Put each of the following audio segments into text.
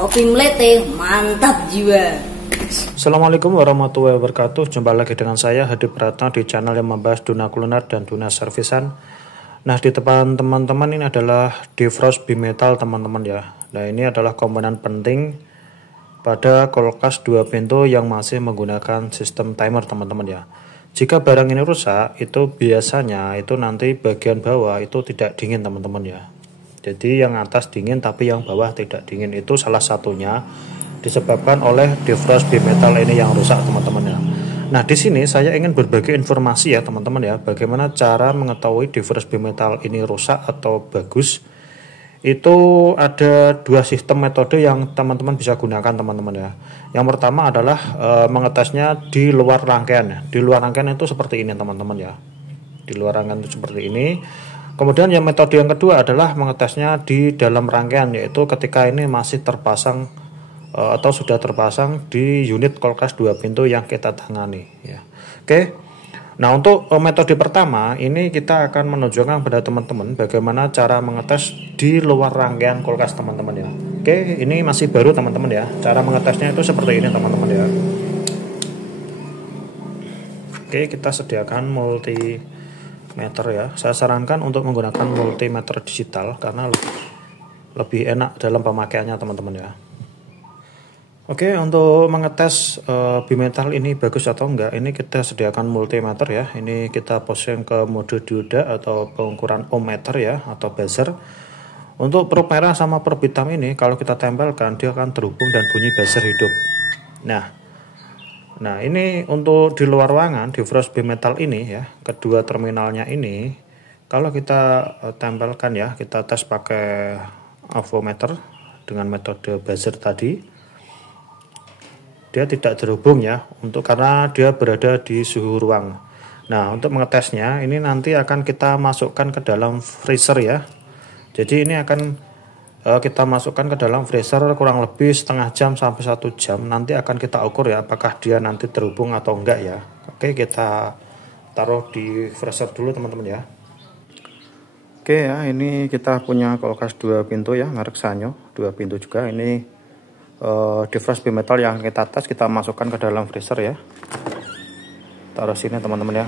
Kopi Melete, mantap jiwa. Assalamualaikum warahmatullahi wabarakatuh. Jumpa lagi dengan saya Hadi Pratna di channel yang membahas dunia kuliner dan dunia servisan. Nah, di depan teman-teman ini adalah defrost bimetal teman-teman ya. Nah, ini adalah komponen penting pada kulkas 2 pintu yang masih menggunakan sistem timer teman-teman ya. Jika barang ini rusak, itu biasanya itu nanti bagian bawah itu tidak dingin teman-teman ya. Jadi yang atas dingin tapi yang bawah tidak dingin, itu salah satunya disebabkan oleh defrost bimetal ini yang rusak teman-teman ya. Nah, di sini saya ingin berbagi informasi ya teman-teman ya, bagaimana cara mengetahui defrost bimetal ini rusak atau bagus. Itu ada 2 sistem metode yang teman-teman bisa gunakan teman-teman ya. Yang pertama adalah mengetesnya di luar rangkaian ya. Di luar rangkaian itu seperti ini teman-teman ya. Di luar rangkaian itu seperti ini. Kemudian yang metode yang kedua adalah mengetesnya di dalam rangkaian, yaitu ketika ini masih terpasang atau sudah terpasang di unit kulkas 2 pintu yang kita tangani ya. Oke. Nah, untuk metode pertama ini kita akan menunjukkan pada teman-teman bagaimana cara mengetes di luar rangkaian kulkas teman-teman ya. Oke, ini masih baru teman-teman ya. Cara mengetesnya itu seperti ini teman-teman ya. Oke, kita sediakan multimeter ya. Saya sarankan untuk menggunakan multimeter digital karena lebih enak dalam pemakaiannya teman-teman ya. Oke, untuk mengetes bimetal ini bagus atau enggak, ini kita sediakan multimeter ya. Ini kita posting ke mode dioda atau pengukuran ohmmeter ya, atau buzzer. Untuk perup merah sama perup hitam ini kalau kita tempelkan dia akan terhubung dan bunyi buzzer hidup. Nah ini untuk di luar ruangan defrost bimetal ini ya, kedua terminalnya ini kalau kita tempelkan ya, kita tes pakai avometer dengan metode buzzer tadi, dia tidak terhubung ya, karena dia berada di suhu ruang. Nah, untuk mengetesnya ini nanti akan kita masukkan ke dalam freezer ya. Jadi ini akan kita masukkan ke dalam freezer kurang lebih setengah jam sampai 1 jam. Nanti akan kita ukur ya apakah dia nanti terhubung atau enggak ya. Oke, kita taruh di freezer dulu teman-teman ya. Oke ya, ini kita punya kulkas 2 pintu ya, merek Sanyo 2 pintu juga. Ini defrost bimetal yang kita tes, kita masukkan ke dalam freezer ya. Taruh sini teman-teman ya,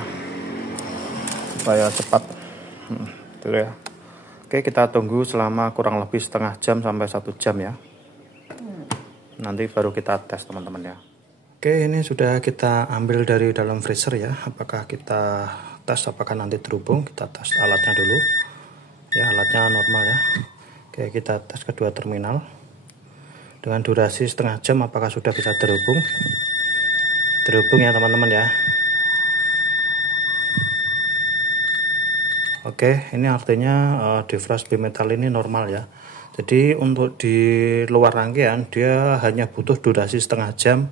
supaya cepat dulu ya. Oke, kita tunggu selama kurang lebih setengah jam sampai 1 jam ya. Nanti baru kita tes teman-teman ya. Oke, ini sudah kita ambil dari dalam freezer ya. Apakah kita tes apakah nanti terhubung? Kita tes alatnya dulu ya, alatnya normal ya. Oke, kita tes kedua terminal dengan durasi setengah jam, apakah sudah bisa terhubung ya teman-teman ya. Oke, ini artinya defrost bimetal ini normal ya. Jadi untuk di luar rangkaian dia hanya butuh durasi setengah jam,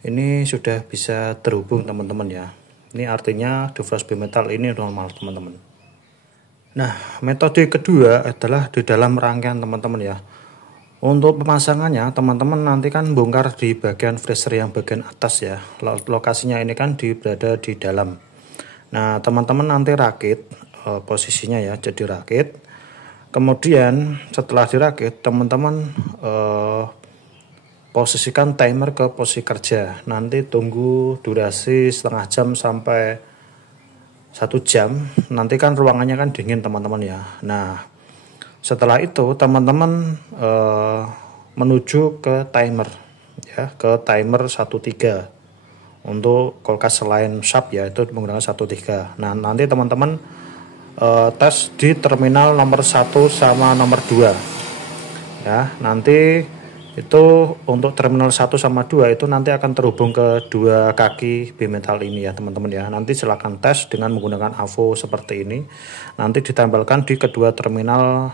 ini sudah bisa terhubung teman-teman ya. Ini artinya defrost bimetal ini normal teman-teman. Nah, metode kedua adalah di dalam rangkaian teman-teman ya. Untuk pemasangannya teman-teman nanti kan bongkar di bagian freezer yang bagian atas ya. Lokasinya ini kan berada di dalam. Nah, teman-teman nanti rakit posisinya ya, jadi rakit. Kemudian setelah dirakit teman-teman posisikan timer ke posisi kerja. Nanti tunggu durasi setengah jam sampai 1 jam. Nanti kan ruangannya kan dingin teman-teman ya. Nah, setelah itu teman-teman menuju ke timer ya, ke timer 13 untuk kulkas selain Sharp ya, itu menggunakan 13. Nah, nanti teman-teman tes di terminal nomor 1 sama nomor 2 ya. Nanti itu untuk terminal 1 sama 2 itu nanti akan terhubung ke 2 kaki bimetal ini ya teman-teman ya. Nanti silakan tes dengan menggunakan avo seperti ini. Nanti ditempelkan di kedua terminal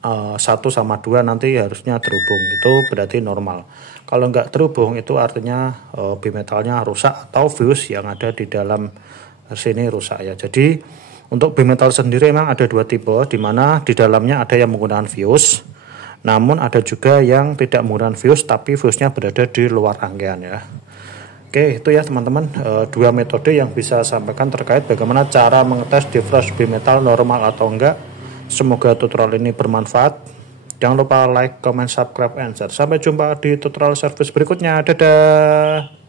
1 sama 2 nanti harusnya terhubung, itu berarti normal. Kalau nggak terhubung itu artinya bimetalnya rusak atau fuse yang ada di dalam sini rusak ya. Jadi untuk bimetal sendiri memang ada 2 tipe, di mana di dalamnya ada yang menggunakan fuse, namun ada juga yang tidak menggunakan fuse tapi fuse-nya berada di luar rangkaian ya. Oke, itu ya teman-teman 2 metode yang bisa saya sampaikan terkait bagaimana cara mengetes defrost bimetal normal atau enggak. Semoga tutorial ini bermanfaat. Jangan lupa like, comment, subscribe, and share. Sampai jumpa di tutorial service berikutnya. Dadah.